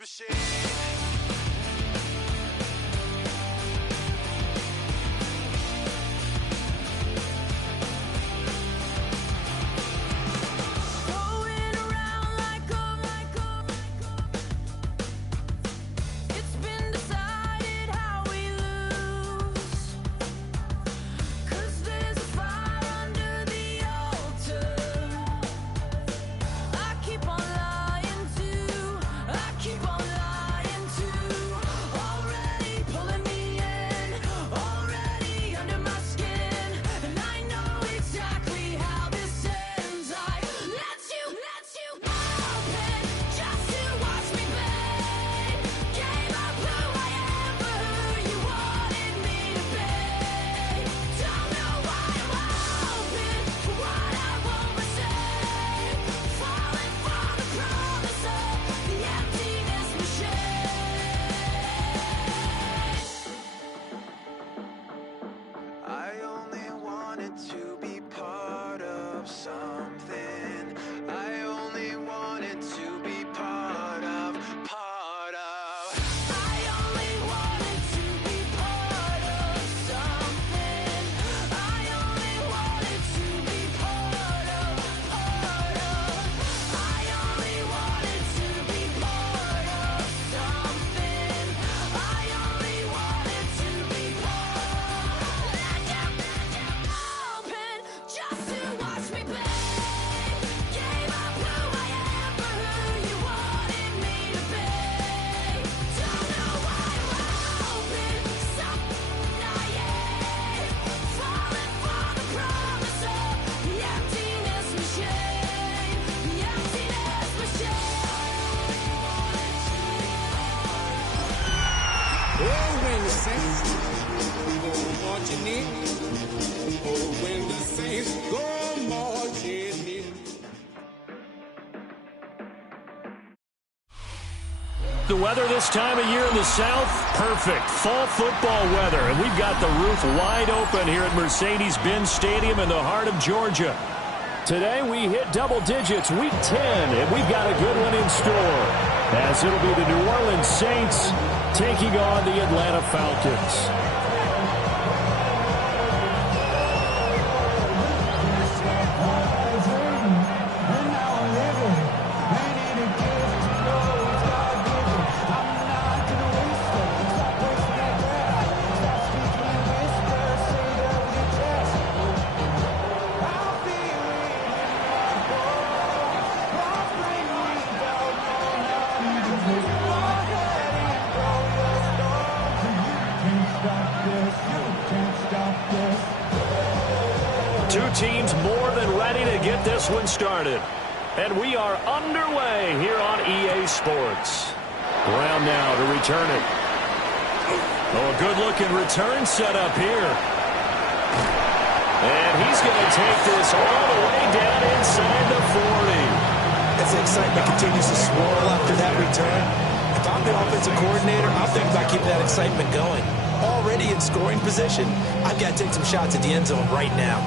machine. The weather this time of year in the South, perfect. Fall football weather, and we've got the roof wide open here at Mercedes-Benz Stadium in the heart of Georgia. Today we hit double digits, week 10, and we've got a good one in store, as it'll be the New Orleans Saints taking on the Atlanta Falcons. Two teams more than ready to get this one started. And we are underway here on EA Sports. Brown now to return it. Oh, a good-looking return set up here. And he's going to take this all the way down inside the 40. As the excitement continues to swirl after that return, if I'm the offensive coordinator, I'm thinking about keeping that excitement going. Already in scoring position, I've got to take some shots at the end zone right now.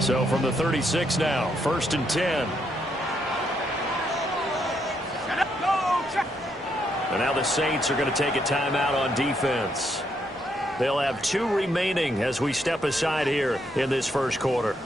So from the 36 now, 1st and 10. And now the Saints are going to take a timeout on defense. They'll have 2 remaining as we step aside here in this first quarter.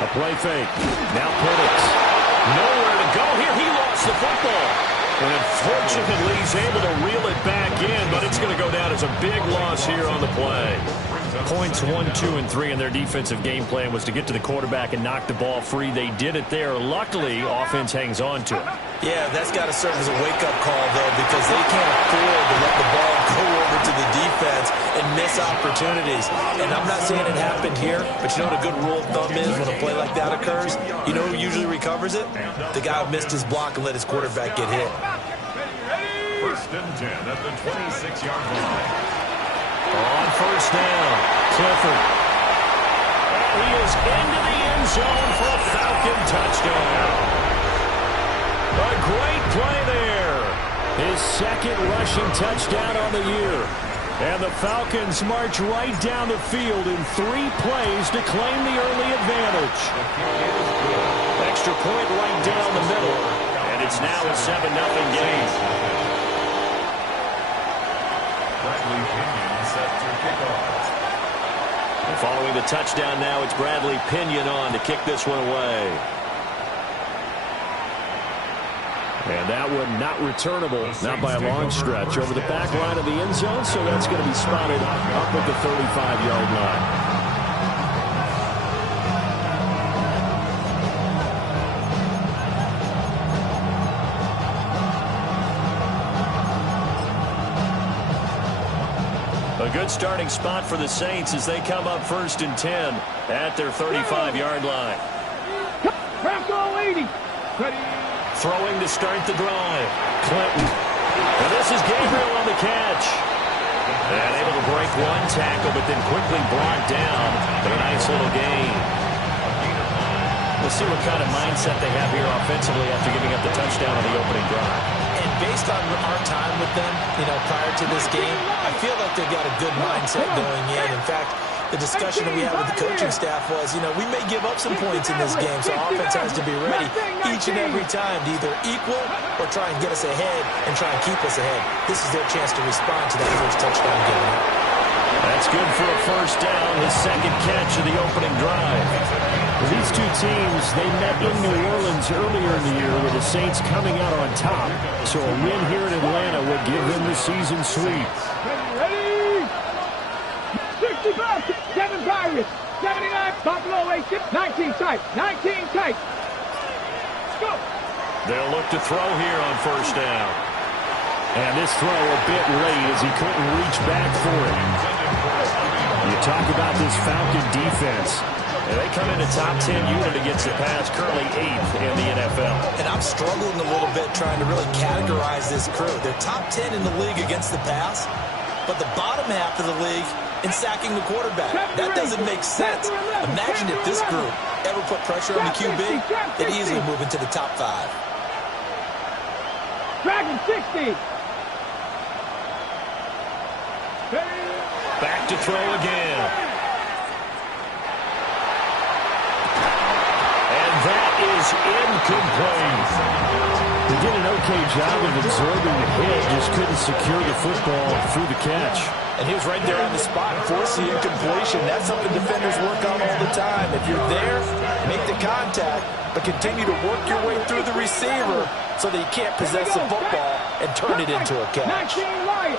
A play fake. Now Penix. Nowhere to go here. He lost the football. And unfortunately, he's able to reel it back in, but it's going to go down as a big loss here on the play. Points 1, 2, and 3 in their defensive game plan was to get to the quarterback and knock the ball free. They did it there. Luckily, offense hangs on to it. Yeah, that's got to serve as a wake-up call, though, because they can't afford to let the ball go over to the defense and miss opportunities. And I'm not saying it happened here, but you know what a good rule of thumb is when a play like that occurs? You know who usually recovers it? The guy who missed his block and let his quarterback get hit. First and 10 at the 26-yard line. On first down, Clifford. And he is into the end zone for a Falcon touchdown. A great play there. His second rushing touchdown on the year. And the Falcons march right down the field in 3 plays to claim the early advantage. Extra point right down the middle. And it's now a 7-0 game. Bradley Pinion set to kick off. And following the touchdown now, it's Bradley Pinion on to kick this one away. And that one not returnable, not by a long stretch, over the back line of the end zone, so that's going to be spotted up at the 35-yard line. A good starting spot for the Saints as they come up first and 10 at their 35-yard line. Bronco 80. Throwing to start the drive. Clinton. And this is Gabriel on the catch. And able to break one tackle, but then quickly brought down. But a nice little gain. We'll see what kind of mindset they have here offensively after giving up the touchdown on the opening drive. And based on our time with them, prior to this game, I feel like they've got a good mindset going in. In fact, the discussion that we had with the coaching staff was, we may give up some points in this game, so offense has to be ready each and every time to either equal or try and get us ahead and try and keep us ahead. This is their chance to respond to that first touchdown given up. That's good for a first down, his second catch of the opening drive. These two teams, they met in New Orleans earlier in the year with the Saints coming out on top. So a win here in Atlanta would give them the season sweep. Ready? 65, 7 Pirates, 79, Buffalo 86, 19 tight, 19 tight. Go. They'll look to throw here on first down. And this throw a bit late as he couldn't reach back for it. You talk about this Falcon defense. And they come in a top 10 unit against the pass, currently 8th in the NFL. And I'm struggling a little bit trying to really categorize this crew. They're top 10 in the league against the pass, but the bottom half of the league in sacking the quarterback. That doesn't make sense. Imagine if this group ever put pressure on the QB, they'd easily move into the top 5. Dragon 60. Back to throw again. That is incomplete. He did an okay job of absorbing the hit, just couldn't secure the football through the catch. And he was right there on the spot, force the incompletion. That's something defenders work on all the time. If you're there, make the contact, but continue to work your way through the receiver so that you can't possess the football and turn it into a catch. 19 Lions.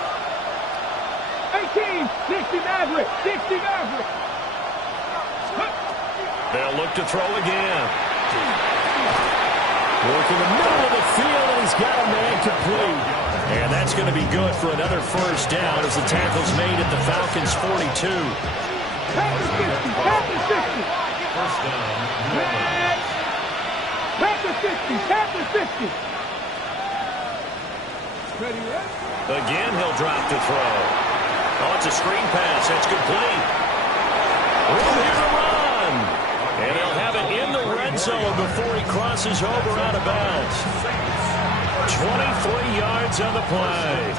18, 60 Maverick, 60 Maverick. They'll look to throw again. Working the middle of the field, and he's got a man complete. And that's going to be good for another first down as the tackle's made at the Falcons' 42. Pass the 50, pass the 60. First down. Pass the 50, pass the 50. Ready, ready? Again, he'll drop to throw. Oh, it's a screen pass. That's complete. Room here to run. And he'll have it in the red zone before he crosses over out of bounds. 23 yards on the play.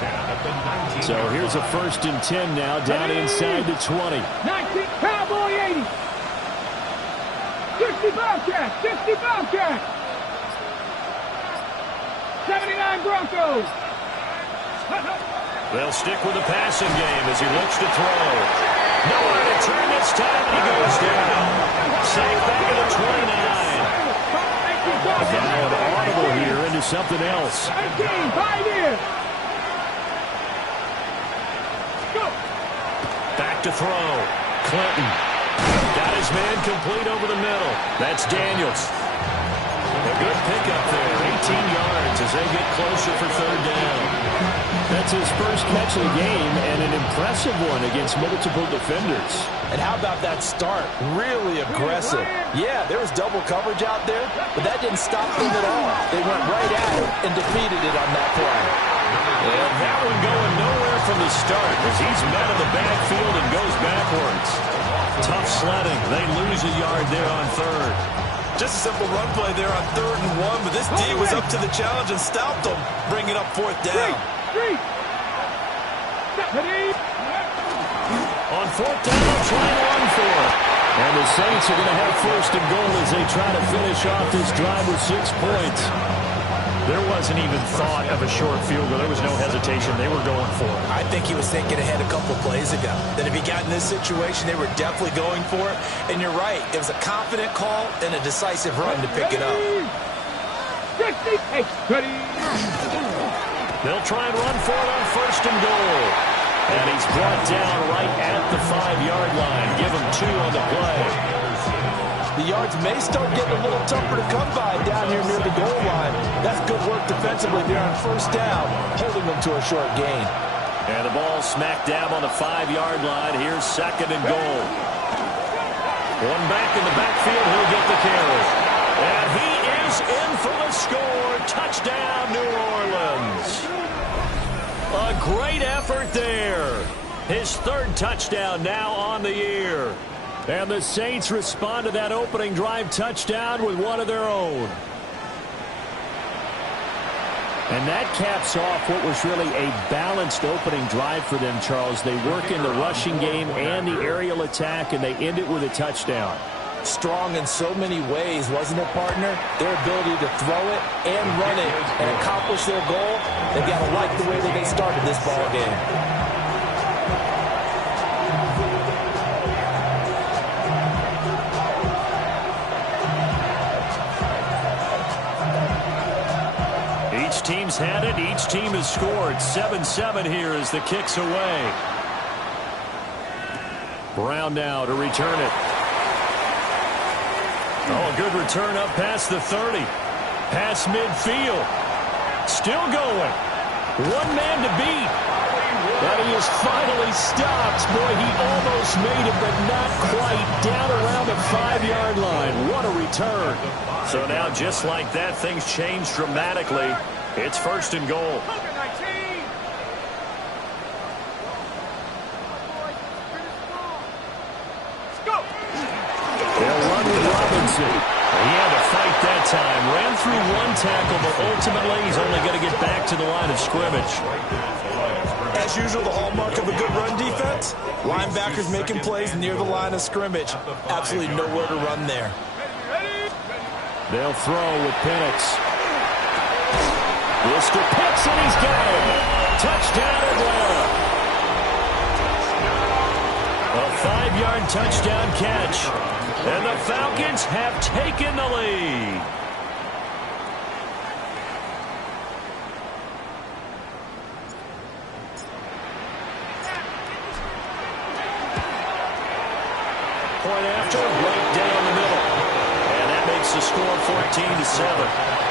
So here's a first and 10 now, down inside the 20. 19, Cowboy 80. 60 Bobcat, 60 Bobcat. 79 Broncos. They'll stick with the passing game as he looks to throw. Nowhere to turn this time. He goes down. Safe back at the 29. Now an audible here into something else. 19, Pioneer. Go. Back to throw. Clinton. Got his man complete over the middle. That's Daniels. A good pickup there. 18 yards as they get closer for third down. That's his first catch of the game, and an impressive one against multiple defenders. And how about that start? Really aggressive. Yeah, there was double coverage out there, but that didn't stop them at all. They went right at it and defeated it on that play. And that one going nowhere from the start as he's met in the backfield and goes backwards. Tough sledding. They lose a yard there on third. Just a simple run play there on 3rd and 1, but this D was up to the challenge and stopped them, bringing up 4th down. On 4th down, they'll try and run for it. And the Saints are going to have 1st and goal as they try to finish off this drive with 6 points. There wasn't even thought of a short field goal. There was no hesitation. They were going for it. I think he was thinking ahead a couple of plays ago. That if he got in this situation, they were definitely going for it. And you're right. It was a confident call and a decisive run to pick it up. They'll try and run for it on 1st and goal. And he's brought down right at the 5-yard line. Give him 2 on the play. The yards may start getting a little tougher to come by down here near the goal line. That's good work defensively there on 1st down, holding them to a short gain. And the ball smack dab on the 5-yard line. Here's 2nd and goal. One back in the backfield. He'll get the carry. And he is in for the score. Touchdown, New Orleans. A great effort there. His 3rd touchdown now on the year. And the Saints respond to that opening drive touchdown with one of their own. And that caps off what was really a balanced opening drive for them, Charles. They work in the rushing game and the aerial attack, and they end it with a touchdown. Strong in so many ways, wasn't it, partner? Their ability to throw it and run it and accomplish their goal. They've got to like the way that they started this ball game. Each team's had it. Each team has scored. 7-7 here as the kick's away. Brown now to return it. Oh, a good return up past the 30. Past midfield. Still going. One man to beat. But he is finally stopped. Boy, he almost made it, but not quite. Down around the 5-yard line. What a return. So now, just like that, things change dramatically. It's 1st and goal. They'll run with Robinson. He had to fight that time. Ran through one tackle, but ultimately he's only going to get back to the line of scrimmage. As usual, the hallmark of a good run defense, linebackers making plays near the line of scrimmage. Absolutely nowhere to run there. They'll throw with Penix. Mr. Pitts, and he's got him. Touchdown, Atlanta. A 5-yard touchdown catch. And the Falcons have taken the lead. Point after, right down the middle. And that makes the score 14-7.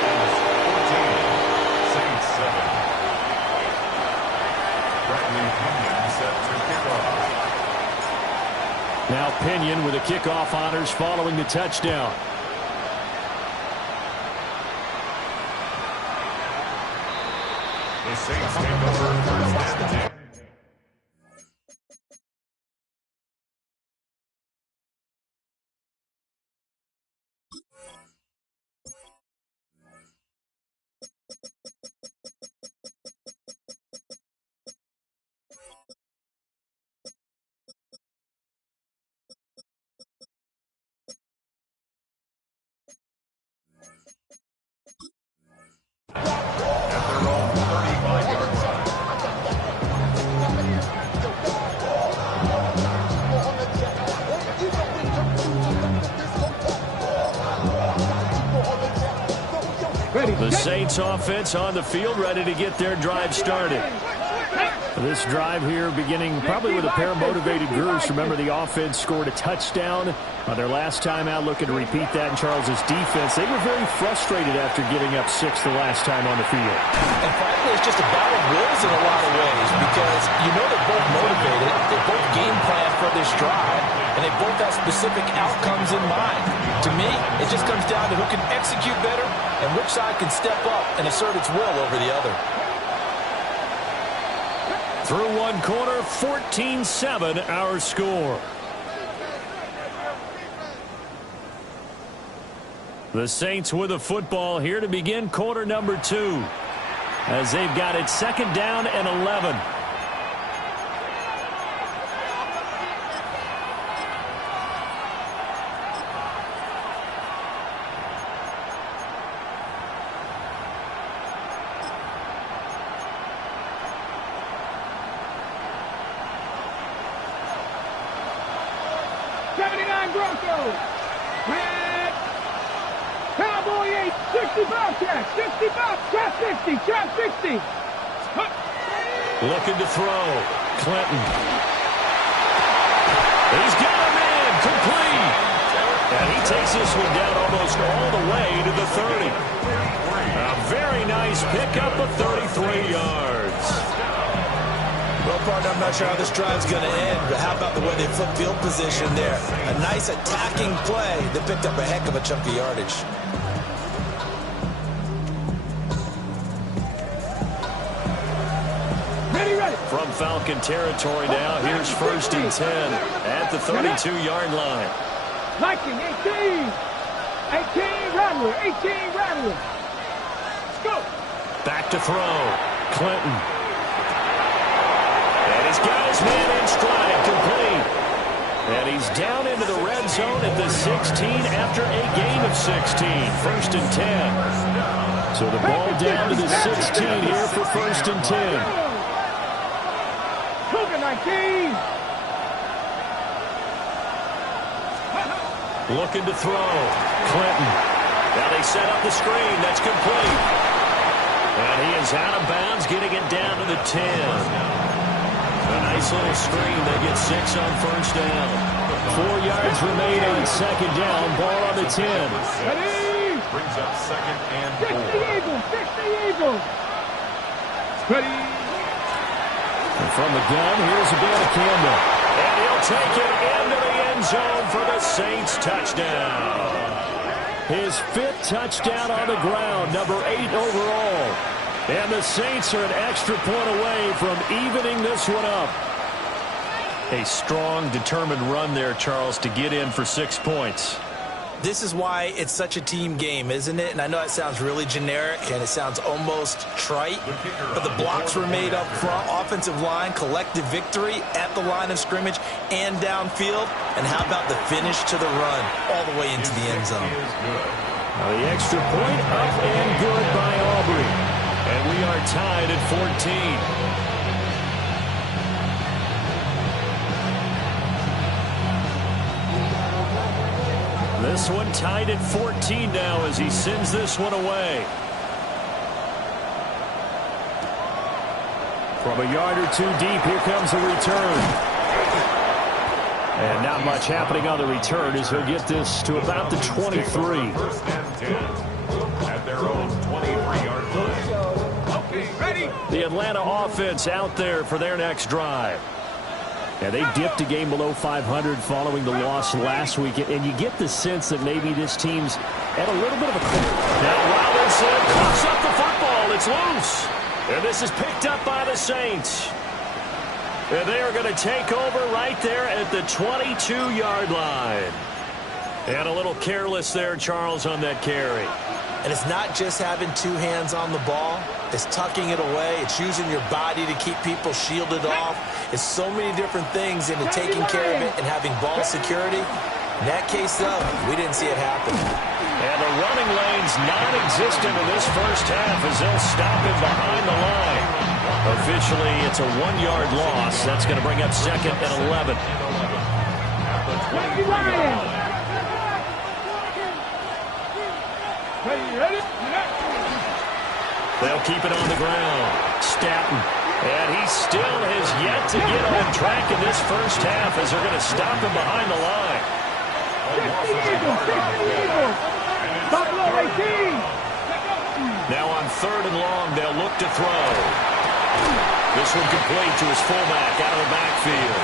Saints 7. Bradley Pinion set to kick off. Now Pinion with the kickoff honors following the touchdown. The Saints take over 1st and 10. The Saints offense on the field, ready to get their drive started. This drive here beginning probably with a pair of motivated groups. Remember, the offense scored a touchdown on their last time out, looking to repeat that in Charles's defense. They were very frustrated after giving up 6 the last time on the field. And frankly, it's just a battle of wills in a lot of ways because you know they're both motivated, they both game plan for this drive, and they both have specific outcomes in mind. To me, it just comes down to who can execute better and which side can step up and assert its will over the other. Through one quarter, 14-7 our score. The Saints with the football here to begin quarter number 2. As they've got it second down and 11. Broncos. Red. Cowboy 8. 60 Bobcats. 60 Bobcats. 60. Trap 60. Looking to throw. Clinton. He's got him in. Complete. And he takes this one down almost all the way to the 30. A very nice pickup of 33 yards. Well, partner, I'm not sure how this drive's going to end, but how about the way they flip field position there? A nice attacking play that picked up a heck of a chunk of yardage. Ready. From Falcon territory now, here's 1st and 10 at the 32-yard line. Viking 18. 18 Rattler. 18 Rattler. Let's go. Back to throw. Clinton. And he's got his man in stride, complete. And he's down into the red zone at the 16 after a gain of 16. 1st and 10. So the ball down to the 16 here for 1st and 10. Cougar 19. Looking to throw. Clinton. Now they set up the screen. That's complete. And he is out of bounds, getting it down to the 10. A nice little screen. They get 6 on 1st down. 4 yards remain on 2nd down. Ball on the 10. Ready. Brings up 2nd and 60 4. Eagles. 60 Eagles. Ready. And from the gun, here's a bit of Campbell. And he'll take it into the end zone for the Saints touchdown. His 5th touchdown on the ground, number 8 overall. And the Saints are an extra point away from evening this one up. A strong, determined run there, Charles, to get in for 6 points. This is why it's such a team game, isn't it? And I know it sounds really generic and it sounds almost trite, but the blocks were made up front, offensive line, collective victory at the line of scrimmage and downfield. And how about the finish to the run all the way into the end zone? Now the extra point up and good by Aubrey. And we are tied at 14. This one tied at 14 now as he sends this one away. From a yard or 2 deep, here comes a return. And not much happening on the return as he'll get this to about the 23. 1st and 10 at their own 23-yard line. Okay, ready. The Atlanta offense out there for their next drive. Yeah, they dipped a game below 500 following the loss last week, and you get the sense that maybe this team's at a little bit of a... Now Robinson coughs up the football. It's loose. And this is picked up by the Saints. And they are going to take over right there at the 22-yard line. And a little careless there, Charles, on that carry. And it's not just having 2 hands on the ball. It's tucking it away. It's using your body to keep people shielded off. It's so many different things into taking care of it and having ball security. In that case, though, we didn't see it happen. And the running lane's non-existent in this first half as they'll stop him behind the line. Officially, it's a 1-yard loss. That's going to bring up 2nd and 11. Ready. They'll keep it on the ground. Staton. And he still has yet to get on track in this first half as they're going to stop him behind the line. 60 Eagles. Buffalo 18. Now on 3rd and long, they'll look to throw. This one complete to his fullback out of the backfield.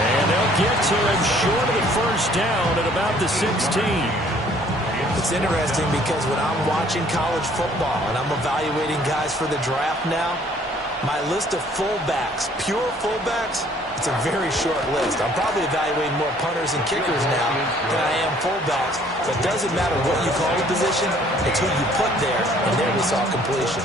And they'll get to him short of the 1st down at about the 16. It's interesting because when I'm watching college football and I'm evaluating guys for the draft now, My list of fullbacks, pure fullbacks, it's a very short list. I'm probably evaluating more punters and kickers now than I am fullbacks. But it doesn't matter what you call the position, it's who you put there, and there we saw completion.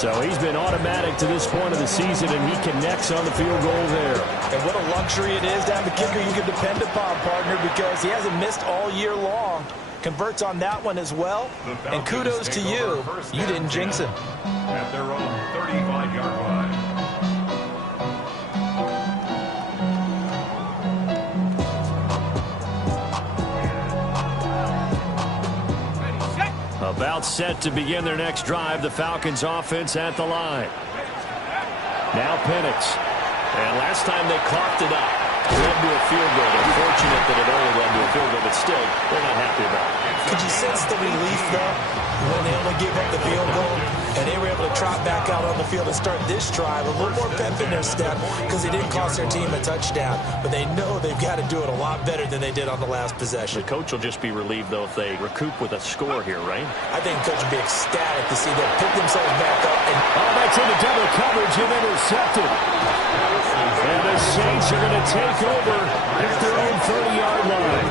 So he's been automatic to this point of the season, and he connects on the field goal there. And what a luxury it is to have a kicker you can depend upon, partner, because he hasn't missed all year long. Converts on that one as well. And kudos to you. You didn't jinx him. At their own 35-yard line. About set to begin their next drive, the Falcons offense at the line. Now Penix. And last time they coughed it up. Led to a field goal. They're fortunate that it only led to a field goal, but still, they're not happy about it. Could you sense the relief, though, when they only gave up the field goal and they were able to trot back out on the field and start this drive a little more pep in their step because it didn't cost their team a touchdown, but they know they've got to do it a lot better than they did on the last possession. The coach will just be relieved, though, if they recoup with a score here, right? I think the coach will be ecstatic to see them pick themselves back up. And that's into double coverage and intercepted. And the Saints are going to take over at their own 30-yard line.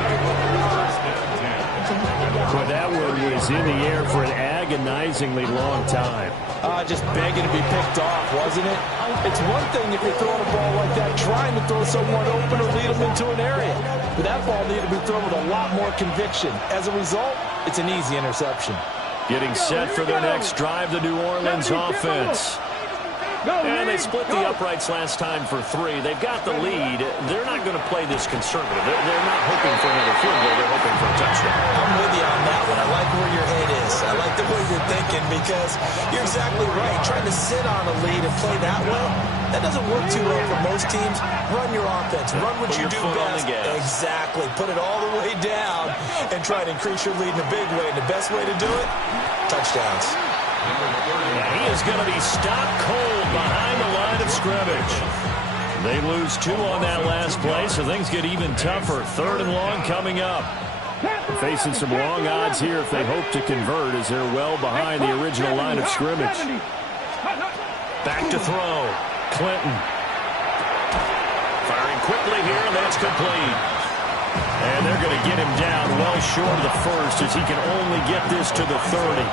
Well, that one was in the air for an agonizingly long time. Just begging to be picked off, wasn't it? It's one thing if you're throwing a ball like that, trying to throw someone open or lead them into an area. But that ball needed to be thrown with a lot more conviction. As a result, it's an easy interception. Getting set for their next drive, the New Orleans offense. And they split the uprights last time for 3. They've got the lead. They're not going to play this conservative. They're not hoping for another field goal. They're hoping for a touchdown. I'm with you on that one. I like where your head is. I like the way you're thinking because you're exactly right. Trying to sit on a lead and play that well, that doesn't work too well for most teams. Run your offense. Run what you do best. Exactly. Put it all the way down and try to increase your lead in a big way. And the best way to do it, touchdowns. And he is going to be stopped cold behind the line of scrimmage. They lose 2 on that last play, so things get even tougher. 3rd and long coming up. Facing some long odds here if they hope to convert as they're well behind the original line of scrimmage. Back to throw. Clinton. Firing quickly here, and that's complete. And they're going to get him down well short of the first as he can only get this to the 30.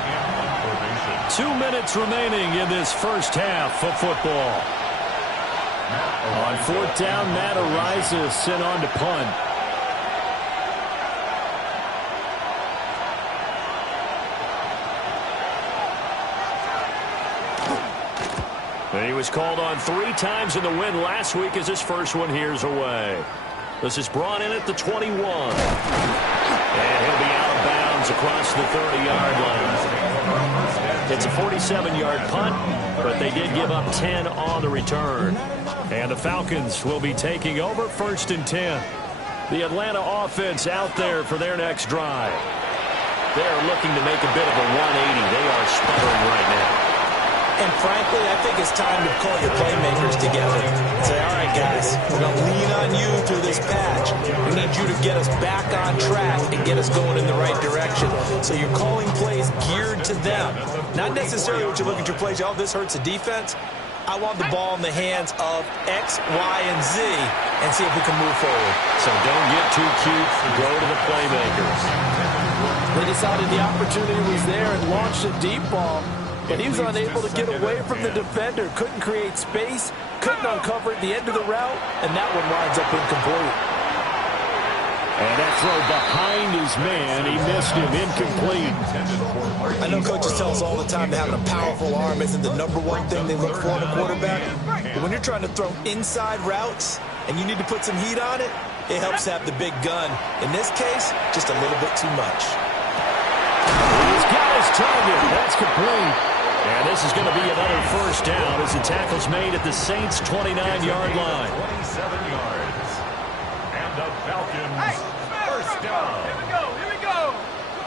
2 minutes remaining in this first half of football. On 4th down, Matt Ariza sent on to punt. And he was called on 3 times in the win last week as his first one here's away. This is brought in at the 21. And he'll be out of bounds across the 30-yard line. It's a 47-yard punt, but they did give up 10 on the return. And the Falcons will be taking over 1st and 10. The Atlanta offense out there for their next drive. They're looking to make a bit of a 180. They are sputtering right now. And frankly, I think it's time to call your playmakers together and say, all right, guys, we're going to lean on you through this patch. We need you to get us back on track and get us going in the right direction. So you're calling plays geared to them. Not necessarily what you look at your plays, oh, this hurts the defense. I want the ball in the hands of X, Y, and Z and see if we can move forward. So don't get too cute. Go to the playmakers. They decided the opportunity was there and launched a deep ball. But he was unable to get away from the defender. Couldn't create space. Couldn't uncover at the end of the route. And that one winds up incomplete. And that throw behind his man. He missed him. Incomplete. I know coaches tell us all the time that having a powerful arm isn't the #1 thing they look for in a quarterback. But when you're trying to throw inside routes and you need to put some heat on it, it helps to have the big gun. In this case, just a little bit too much. He's got his target. That's complete. And this is going to be another first down as the tackle's made at the Saints' 29-yard line. 27 yards. And the Falcons, first down. Here we go.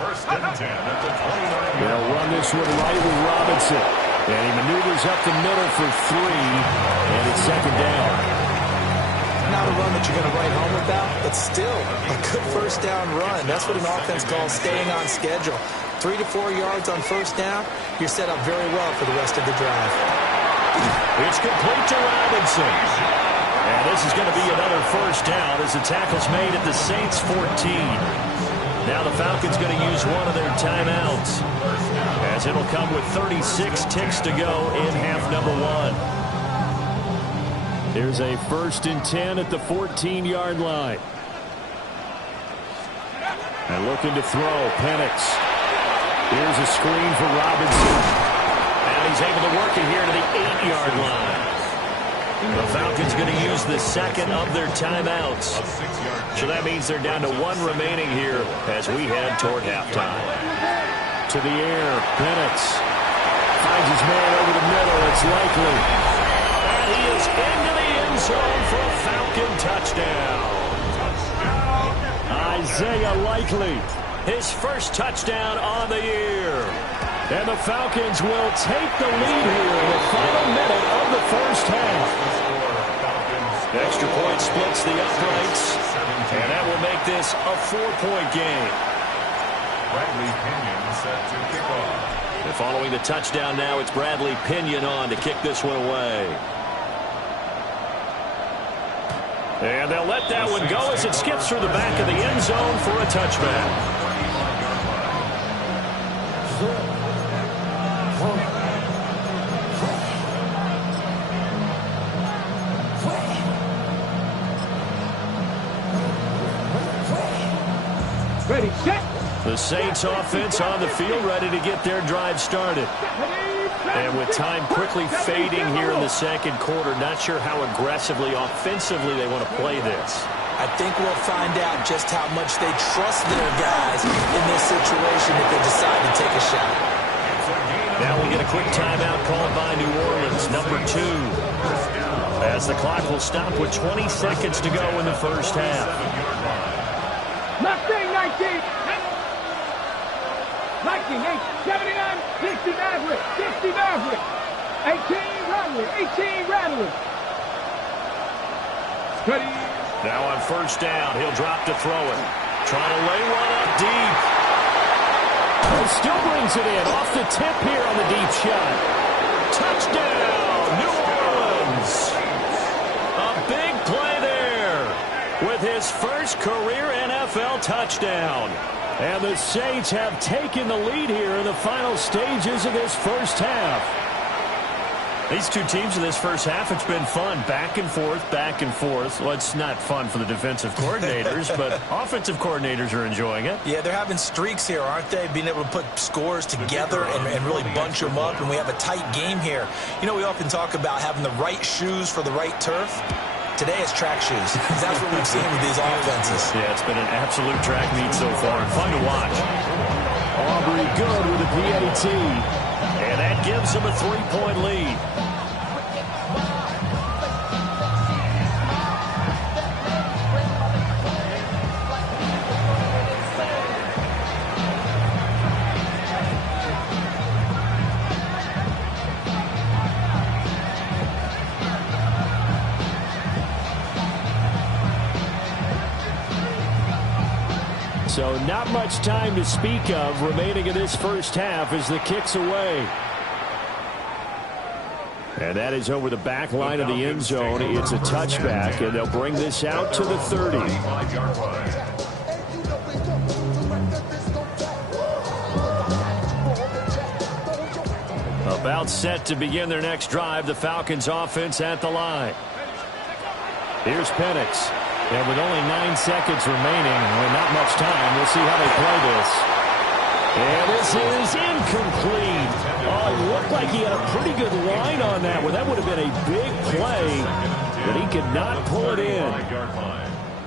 1st and 10 at the 29-yard line. They'll run this one right with Robinson. And he maneuvers up the middle for 3. And it's 2nd down. Not a run that you're going to write home about, but still a good first down run. That's what an offense calls staying on schedule. 3 to 4 yards on first down, you're set up very well for the rest of the drive. It's complete to Robinson. And this is going to be another first down as the tackle's made at the Saints 14. Now the Falcons going to use one of their timeouts, as it'll come with 36 ticks to go in half number one. Here's a 1st and 10 at the 14-yard line. And looking to throw, Penix. Here's a screen for Robinson. And he's able to work it here to the 8-yard line. The Falcons going to use the second of their timeouts. So that means they're down to one remaining here as we head toward halftime. To the air, Penix finds his man over the middle. It's Likely. And he is into the end zone for a Falcon touchdown. Isaiah Likely, his first touchdown on the year. And the Falcons will take the lead here in the final minute of the first half. Extra point splits the uprights, and that will make this a 4-point game. Bradley Pinion set to kick off. And following the touchdown now, it's Bradley Pinion on to kick this one away. And they'll let that one go as it skips through the back of the end zone for a touchback. Ready, set. The Saints offense on the field, ready to get their drive started. And with time quickly fading here in the second quarter, not sure how aggressively, offensively they want to play this. I think we'll find out just how much they trust their guys in this situation if they decide to take a shot. Now we get a quick timeout called by New Orleans, number 2. As the clock will stop with 20 seconds to go in the first half. Mustang 19. 19, 79, 60 Maverick, 60 Maverick. 18 Rattler, 18 Rattler. Ready. Now on first down, he'll drop to throw it. Trying to lay one up deep. He still brings it in off the tip here on the deep shot. Touchdown, New Orleans. A big play there with his first career NFL touchdown. And the Saints have taken the lead here in the final stages of this first half. These two teams in this first half, it's been fun. Back and forth, back and forth. Well, it's not fun for the defensive coordinators, but offensive coordinators are enjoying it. Yeah, they're having streaks here, aren't they? Being able to put scores together and really bunch them up, and we have a tight game here. You know, we often talk about having the right shoes for the right turf. Today it's track shoes. That's what we've seen with these offenses. Yeah, it's been an absolute track meet so far. Fun to watch. Aubrey good with a PAT. And that gives them a 3-point lead. So not much time to speak of remaining in this first half as the kick's away. And that is over the back line of the end zone. It's a touchback, and they'll bring this out to the 30. About set to begin their next drive, the Falcons offense at the line. Here's Penix. And with only 9 seconds remaining, and not much time, we'll see how they play this. And this is incomplete. Oh, it looked like he had a pretty good line on that one. That would have been a big play, but he could not pull it in.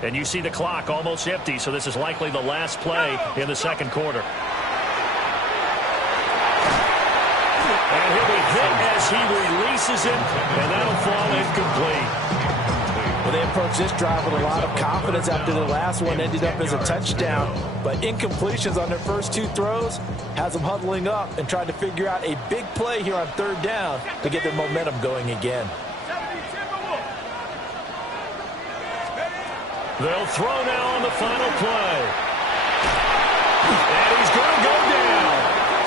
And you see the clock almost empty, so this is likely the last play in the second quarter. And he'll be hit as he releases it, and that'll fall incomplete. Well, they approached this drive with a lot of confidence after the last one ended up as a touchdown. But incompletions on their first 2 throws has them huddling up and trying to figure out a big play here on third down to get their momentum going again. They'll throw now on the final play. And he's going to go down.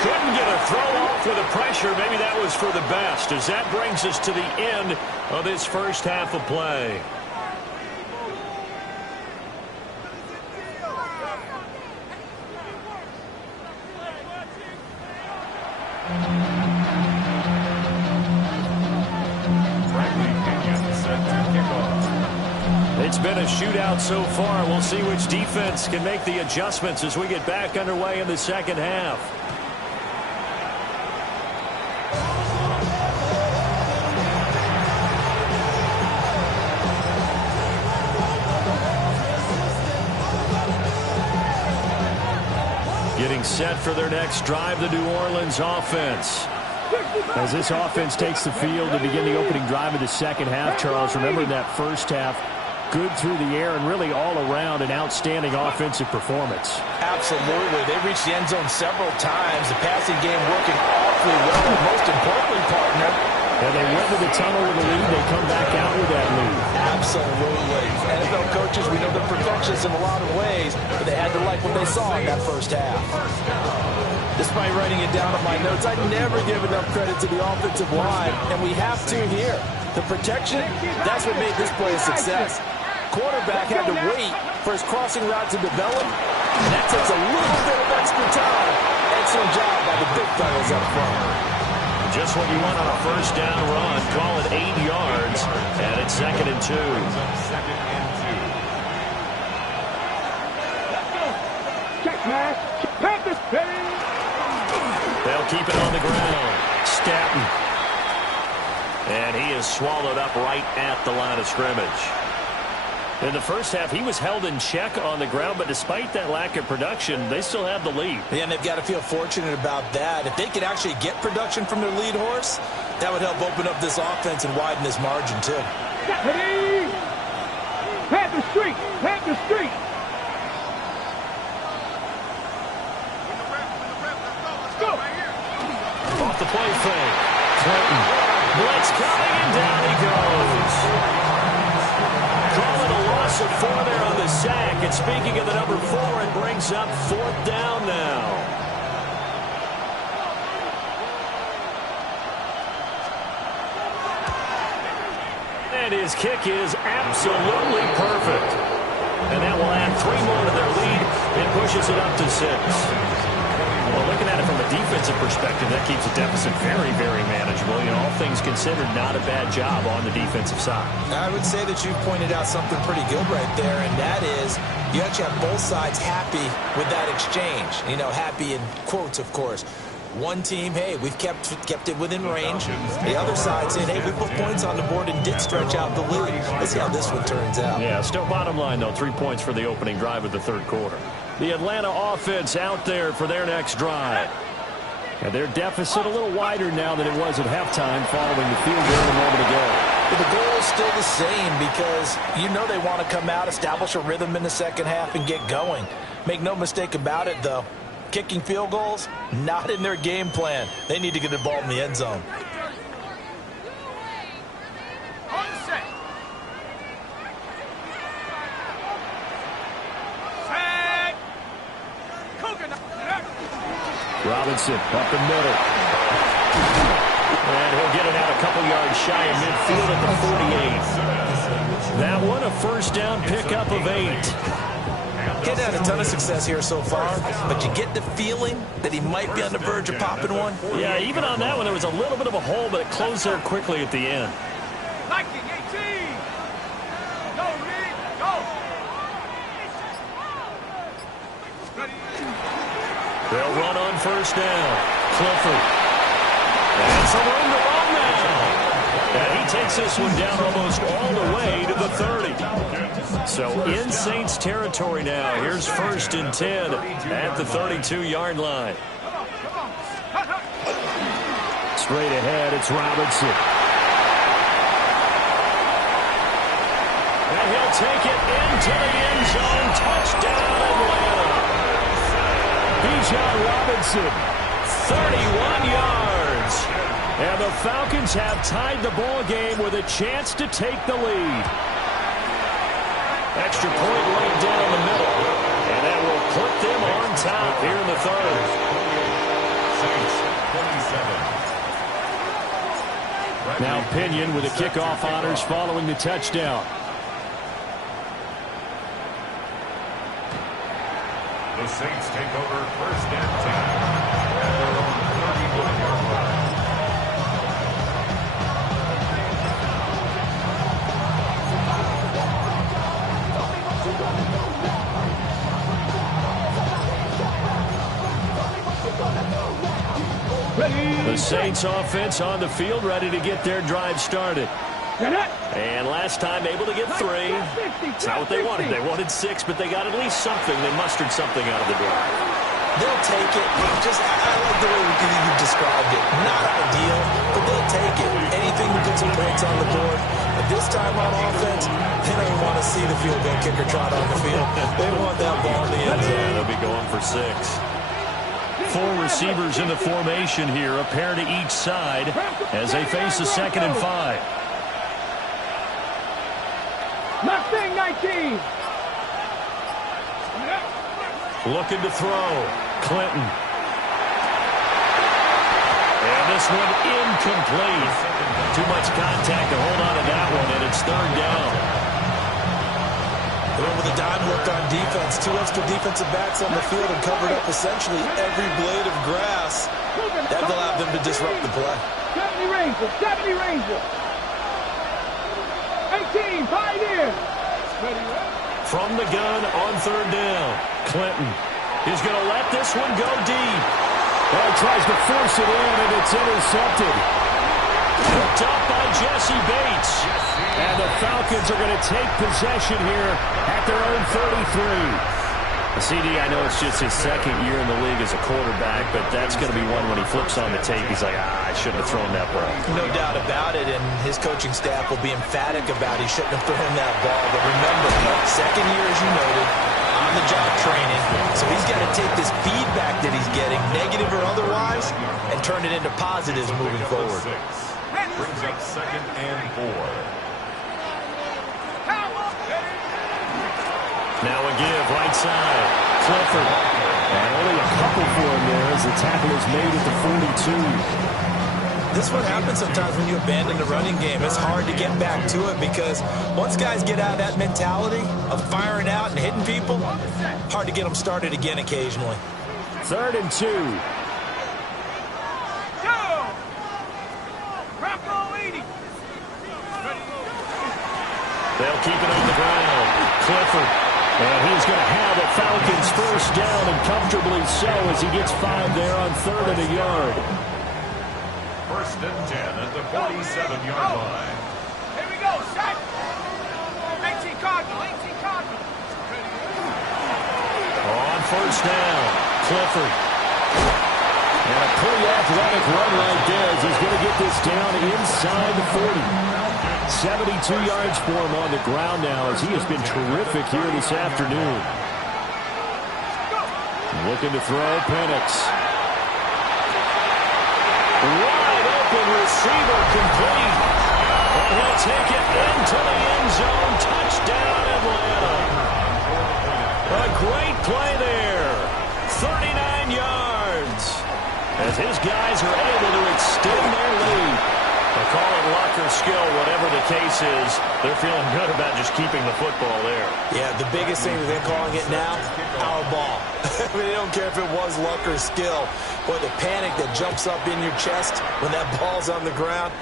Couldn't didn't get a throw off with the pressure. Maybe that was for the best, as that brings us to the end of this first half of play. It's been a shootout so far. We'll see which defense can make the adjustments as we get back underway in the second half. Getting set for their next drive, the New Orleans offense. As this offense takes the field to begin the opening drive of the second half, Charles, remember in that first half, good through the air and really all around an outstanding offensive performance. Absolutely. They reached the end zone several times. The passing game working awfully well. And most importantly, partner, and they went to the tunnel with a lead. They come back out with that lead. Absolutely. NFL coaches, we know they're perfectionists in a lot of ways, but they had to like what they saw in that first half. Despite writing it down on my notes, I never give enough credit to the offensive line, and we have to here. The protection, that's what made this play a success. Quarterback had to wait for his crossing route to develop, and that takes a little bit of extra time. Excellent job by the big fellas up front. Just what you want on a first down run. Call it 8 yards, and it's 2nd and 2. Check pass. Panthers. They'll keep it on the ground. Staton. And he is swallowed up right at the line of scrimmage. In the first half, he was held in check on the ground, but despite that lack of production, they still have the lead. Yeah, and they've got to feel fortunate about that. If they could actually get production from their lead horse, that would help open up this offense and widen this margin, too. Panther Street. Panther Street. Go. Off the play fake. Clinton. Blitz coming, and down he goes. Calling a loss of 4 there on the sack. And speaking of the number 4, it brings up 4th down now. And his kick is absolutely perfect. And that will add 3 more to their lead and pushes it up to 6. Well, looking at it from a defensive perspective, that keeps the deficit very, very manageable. You know, all things considered, not a bad job on the defensive side. I would say that you've pointed out something pretty good right there, and that is you actually have both sides happy with that exchange. You know, happy in quotes, of course. One team, hey, we've kept it within range. The other side saying, hey, we put points on the board and did stretch out the lead. Let's see how this one turns out. Yeah, still bottom line, though, 3 points for the opening drive of the third quarter. The Atlanta offense out there for their next drive. And their deficit a little wider now than it was at halftime following the field goal a moment ago. But the goal is still the same because you know they want to come out, establish a rhythm in the second half, and get going. Make no mistake about it, though. Kicking field goals, not in their game plan. They need to get the ball in the end zone. Robinson up the middle. And he'll get it out a couple yards shy of midfield at the 48. That one a first down pickup of 8. Kid had a ton of success here so far, but you get the feeling that he might be on the verge of popping one. Yeah, even on that one, there was a little bit of a hole, but it closed there quickly at the end. Liking 18. Go, Reed. Go. They'll run on first down. Clifford. And some room to run now. And he takes this one down almost all the way to the 30. So in Saints territory now. Here's 1st and 10 at the 32-yard line. Straight ahead, it's Robinson. And he'll take it into the end zone. Touchdown, Atlanta. Bijan Robinson, 31 yards. And the Falcons have tied the ball game with a chance to take the lead. Extra point right down the middle. And that will put them on top here in the third. Now Pinion with the kickoff honors following the touchdown. The Saints take over 1st and 10 at their own 31-yard line. The Saints offense on the field, ready to get their drive started. And last time able to get 3. It's not what they wanted. They wanted 6, but they got at least something. They mustered something out of the drive. They'll take it. I like the way you described it. Not ideal, but they'll take it. Anything to put some points on the board. But this time on offense, they don't want to see the field goal kicker trot on the field. They want that ball in the end zone. Yeah, they'll be going for 6. 4 receivers in the formation here, a pair to each side as they face a 2nd and 5. Mustang 19. Looking to throw. Clinton. And this one incomplete. Too much contact to hold on to that one, and it's 3rd down. With a dime look on defense, 2 extra defensive backs on the field and covered up essentially every blade of grass. That allowed them to disrupt the play. 70 Rangers, 70 Rangers. 18, Pioneer. From the gun on 3rd down. Clinton is going to let this one go deep. And tries to force it in, and it's intercepted. Picked up by Jesse Bates. And the Falcons are going to take possession here at their own 33. CD, I know it's just his 2nd year in the league as a quarterback, but that's going to be one when he flips on the tape, he's like, I shouldn't have thrown that ball. No doubt about it, and his coaching staff will be emphatic about he shouldn't have thrown that ball. But remember, 2nd year, as you noted, on-the-job training, so he's got to take this feedback that he's getting, negative or otherwise, and turn it into positives moving forward. Brings up 2nd and 4. Now a give, right side. Clifford. And only a couple for him there as the tackle is made at the 42. This one happens sometimes when you abandon the running game. It's hard to get back to it because once guys get out of that mentality of firing out and hitting people, hard to get them started again occasionally. 3rd and 2. They'll keep it on the ground. Clifford. And he's going to have the Falcons 1st down, and comfortably so as he gets 5 there on 3rd and a yard. 1st and 10 at the 47-yard line. Here we go, set. 18 Cardinal, 18 Cardinal. On 1st down, Clifford. And a pretty athletic run right there as he's going to get this down inside the 40. 72 yards for him on the ground now as he has been terrific here this afternoon. Looking to throw, Penix. Wide open receiver, complete. And he'll take it into the end zone. Touchdown, Atlanta. A great play there. 39 yards. As his guys are able to extend their lead. They call it luck or skill, whatever the case is. They're feeling good about just keeping the football there. Yeah, the biggest thing that they're calling it now, our ball. I mean, they don't care if it was luck or skill. But the panic that jumps up in your chest when that ball's on the ground,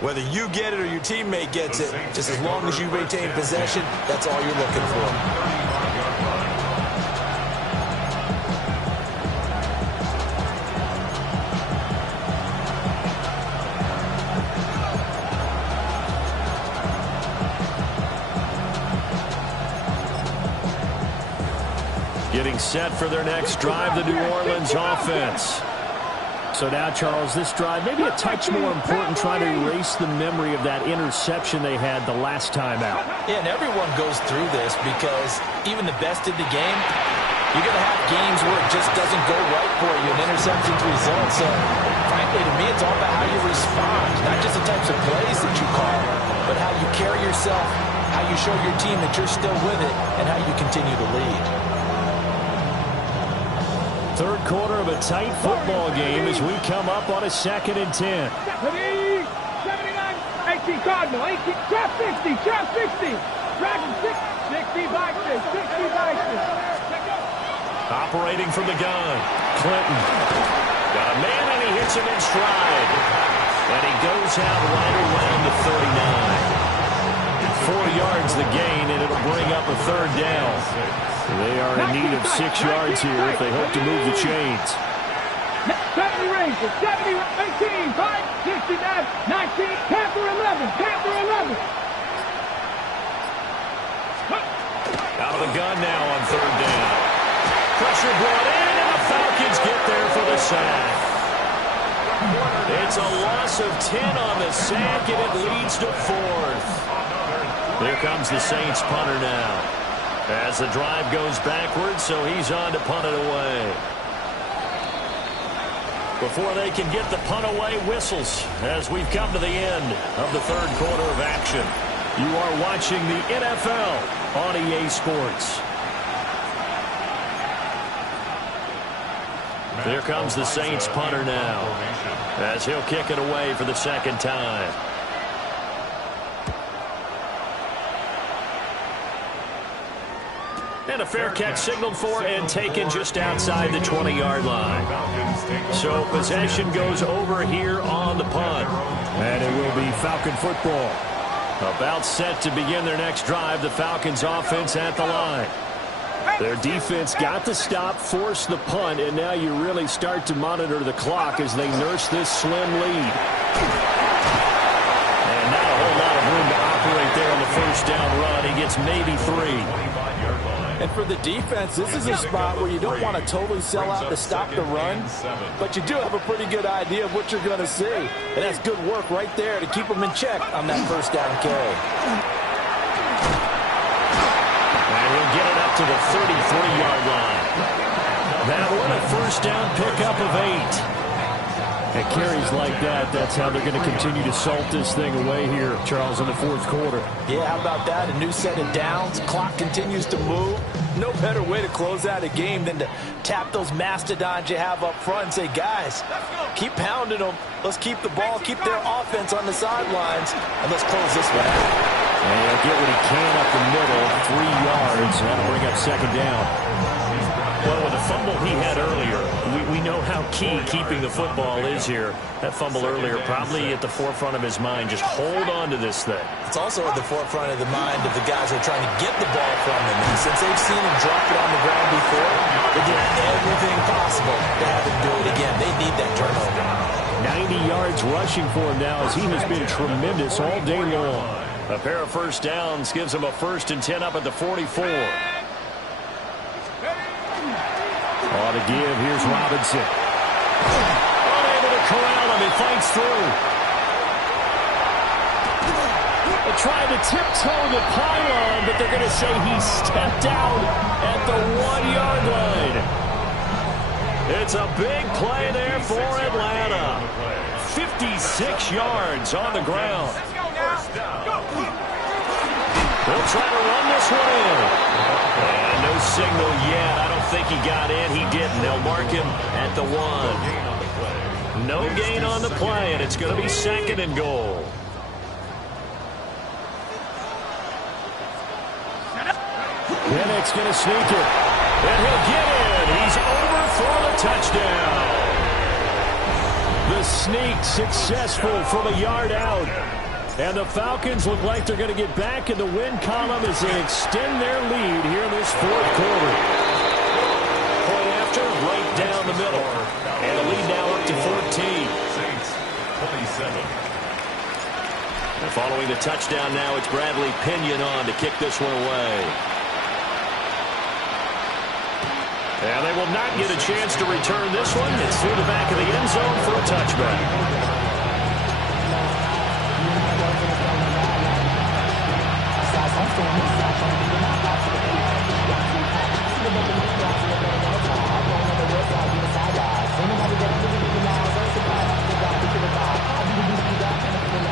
whether you get it or your teammate gets it, just as long as you retain possession, that's all you're looking for. Getting set for their next drive, the New Orleans offense. So now, Charles, this drive maybe a touch more important, trying to erase the memory of that interception they had the last time out. Yeah, and everyone goes through this because even the best in the game, you're going to have games where it just doesn't go right for you, and interceptions result. So, frankly, to me, it's all about how you respond, not just the types of plays that you call, but how you carry yourself, how you show your team that you're still with it, and how you continue to lead. Third quarter of a tight football game as we come up on a 2nd and 10. 70, 79, 18 Cardinal, 18, trap 60, trap 60. Dragon 60 boxes, 60 boxes. Operating from the gun, Clinton. Got a man and he hits him in stride. And he goes out right around the 39. 4 yards the gain, and it'll bring up a 3rd down. They are in need of 6 yards here if they hope to move the chains. 70 Rangers, 70, 18, 5, 69, 19, Panther 11, Panther 11. Out of the gun now on 3rd down. Pressure brought in, and the Falcons get there for the sack. It's a loss of 10 on the sack, and it leads to 4th. Here comes the Saints punter now. As the drive goes backwards, so he's on to punt it away. Before they can get the punt away, whistles as we've come to the end of the 3rd quarter of action. You are watching the NFL on EA Sports. Here comes the Saints punter now as he'll kick it away for the 2nd time. And a fair catch signaled for and taken just outside the 20-yard line. So possession goes over here on the punt. And it will be Falcon football. About set to begin their next drive, the Falcons offense at the line. Their defense got the stop, forced the punt, and now you really start to monitor the clock as they nurse this slim lead. And not a whole lot of room to operate there on the 1st down run. He gets maybe 3. And for the defense, this is a spot where you don't want to totally sell out to stop the run, but you do have a pretty good idea of what you're going to see. And that's good work right there to keep them in check on that 1st down carry. And he'll get it up to the 33-yard line. That one a 1st down pickup of 8. At carries like that, that's how they're going to continue to salt this thing away here, Charles, in the 4th quarter. Yeah, how about that? A new set of downs. Clock continues to move. No better way to close out a game than to tap those mastodons you have up front and say, guys, keep pounding them. Let's keep the ball, keep their offense on the sidelines, and let's close this one out. And he'll get what he can up the middle, 3 yards. That'll bring up 2nd down. Well, with the fumble he had earlier, we know how key keeping the football is here. That fumble earlier probably at the forefront of his mind. Just hold on to this thing. It's also at the forefront of the mind of the guys who are trying to get the ball from him. And since they've seen him drop it on the ground before, they're doing everything possible to have him do it again. They need that turnover. 90 yards rushing for him now as he has been tremendous all day long. A pair of 1st downs gives him a 1st and 10 up at the 44. On to give, here's Robinson. Unable to corral him, he fights through. They tried to tiptoe the pylon, but they're going to say he stepped out at the 1-yard line. It's a big play there for Atlanta. 56 yards on the ground. They'll try to run this one in. And no signal yet. I don't think he got in. He didn't. They'll mark him at the 1. No gain on the play, and it's going to be 2nd and goal. Bennett's going to sneak it. And he'll get in. He's over for the touchdown. The sneak successful from a yard out. And the Falcons look like they're going to get back in the win column as they extend their lead here in this 4th quarter. Point after, right down the middle. And the lead now up to 14. And following the touchdown now, it's Bradley Pinion on to kick this one away. And they will not get a chance to return this one. It's through the back of the end zone for a touchback.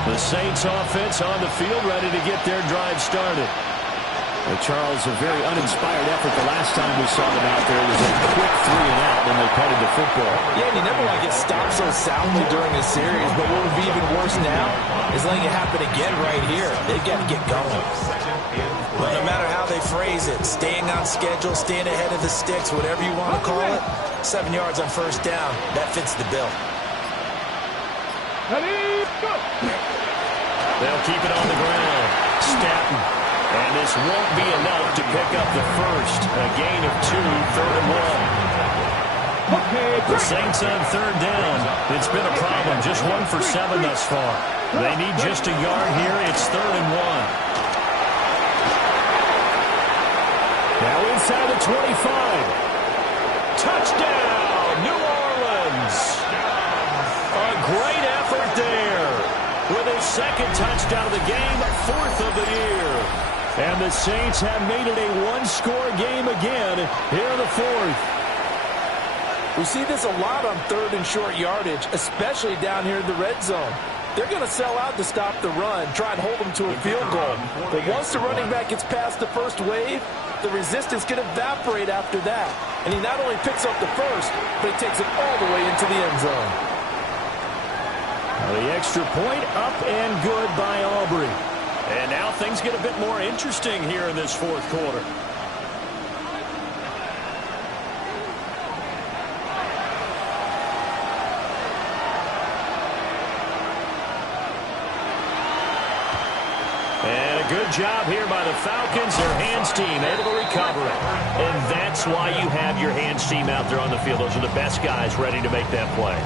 The Saints offense on the field ready to get their drive started. Charles, a very uninspired effort the last time we saw them out there. It was a quick 3-and-out when they punted the football. Yeah, and you never want to get stopped so soundly during a series, but what would be even worse now is letting it happen again right here. They've got to get going. But no matter how they phrase it, staying on schedule, staying ahead of the sticks, whatever you want to call it, 7 yards on first down, that fits the bill. They'll keep it on the ground. Staton. And this won't be enough to pick up the first. A gain of 2, 3rd and 1. The Saints on 3rd down. It's been a problem. Just 1 for 7 thus far. They need just a yard here. It's 3rd and 1. Now inside the 25. Touchdown, New Orleans. A great effort there. With his second touchdown of the game, 4th of the year. And the Saints have made it a one-score game again here in the 4th. We see this a lot on 3rd and short yardage, especially down here in the red zone. They're going to sell out to stop the run, try and hold them to a field goal. But once the running back gets past the first wave, the resistance can evaporate after that. And he not only picks up the first, but he takes it all the way into the end zone. The extra point up and good by Aubrey. And now things get a bit more interesting here in this 4th quarter. And a good job here by the Falcons. Their hands team able to recover it. And that's why you have your hands team out there on the field. Those are the best guys ready to make that play.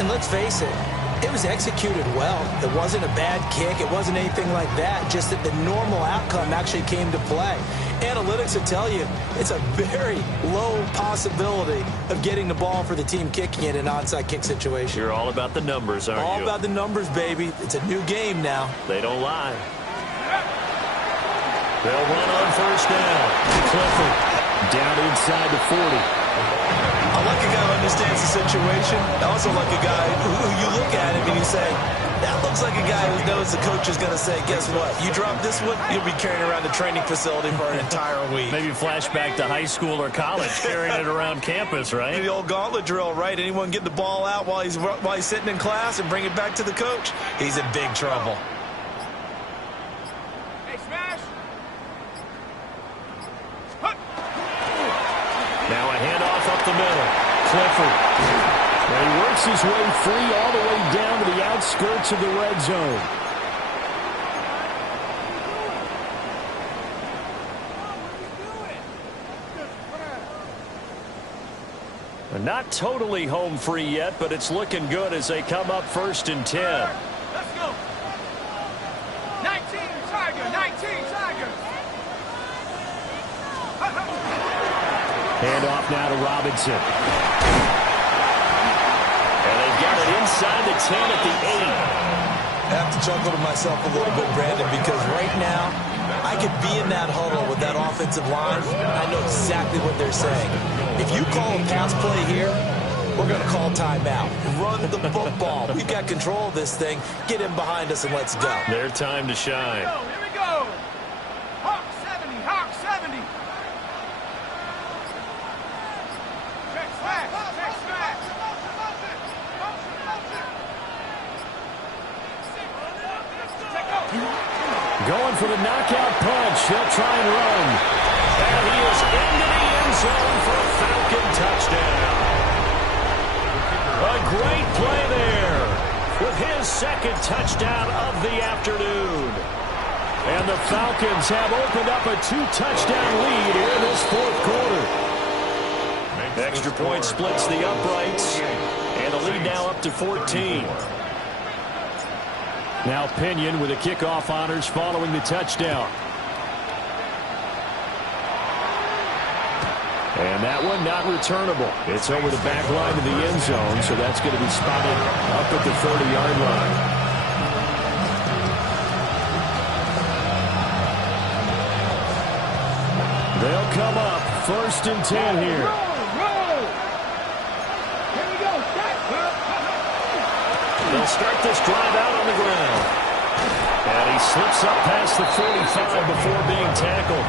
And let's face it, it was executed well. It wasn't a bad kick. It wasn't anything like that. Just that the normal outcome actually came to play. Analytics will tell you it's a very low possibility of getting the ball for the team kicking it in an onside kick situation. You're all about the numbers, aren't you? All about the numbers, baby. It's a new game now. They don't lie. They'll run on first down. Clifford down inside the 40. I like a guy who understands the situation. I also like a guy who you look at him and you say, that looks like a guy who knows the coach is going to say, guess what? You drop this one, you'll be carrying around the training facility for an entire week. Maybe flashback to high school or college, carrying it around campus, right? The old gauntlet drill, right? Anyone get the ball out while he's sitting in class and bring it back to the coach? He's in big trouble. Now a handoff up the middle. Clifford. And he works his way free all the way down to the outskirts of the red zone. Not totally home free yet, but it's looking good as they come up 1st and 10. Let's go. 19 Tiger, 19 Tiger. Handoff now to Robinson. And they've got it inside the 10 at the 8. I have to chuckle to myself a little bit, Brandon, because right now I could be in that huddle with that offensive line. I know exactly what they're saying. If you call a pass play here, we're going to call timeout. Run the football. We've got control of this thing. Get in behind us and let's go. Their time to shine. Here we go. Hawk 70, Hawk 70. Check slash, check slash. Going for the knockout punch. He'll try and run. And he is into the end zone for a Falcon touchdown. A great play there with his second touchdown of the afternoon. And the Falcons have opened up a 2-touchdown lead here in this 4th quarter. Extra point splits the uprights. And the lead now up to 14. Now Pinion with the kickoff honors following the touchdown. And that one not returnable. It's over the back line of the end zone, so that's going to be spotted up at the 30-yard line. They'll come up 1st and 10 here. Roll. Here we go. They'll start this drive out on the ground. And he slips up past the 45 before being tackled.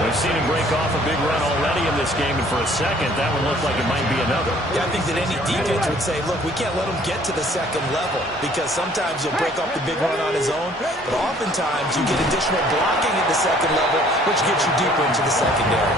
We've seen him break off a big run already in this game, and for a second, that one looked like it might be another. Yeah, I think that any defense would say, look, we can't let him get to the second level because sometimes he'll break off the big run on his own, but oftentimes you get additional blocking at the second level, which gets you deeper into the secondary.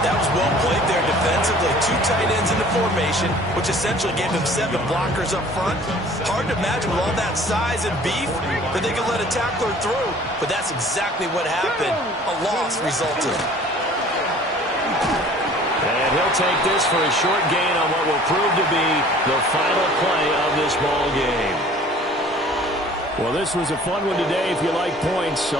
That was well played there defensively. 2 tight ends in the formation, which essentially gave him 7 blockers up front. Hard to imagine with all that size and beef that they could let a tackler through, but that's exactly what happened. A loss resulted. And he'll take this for a short gain on what will prove to be the final play of this ball game. Well, this was a fun one today if you like points.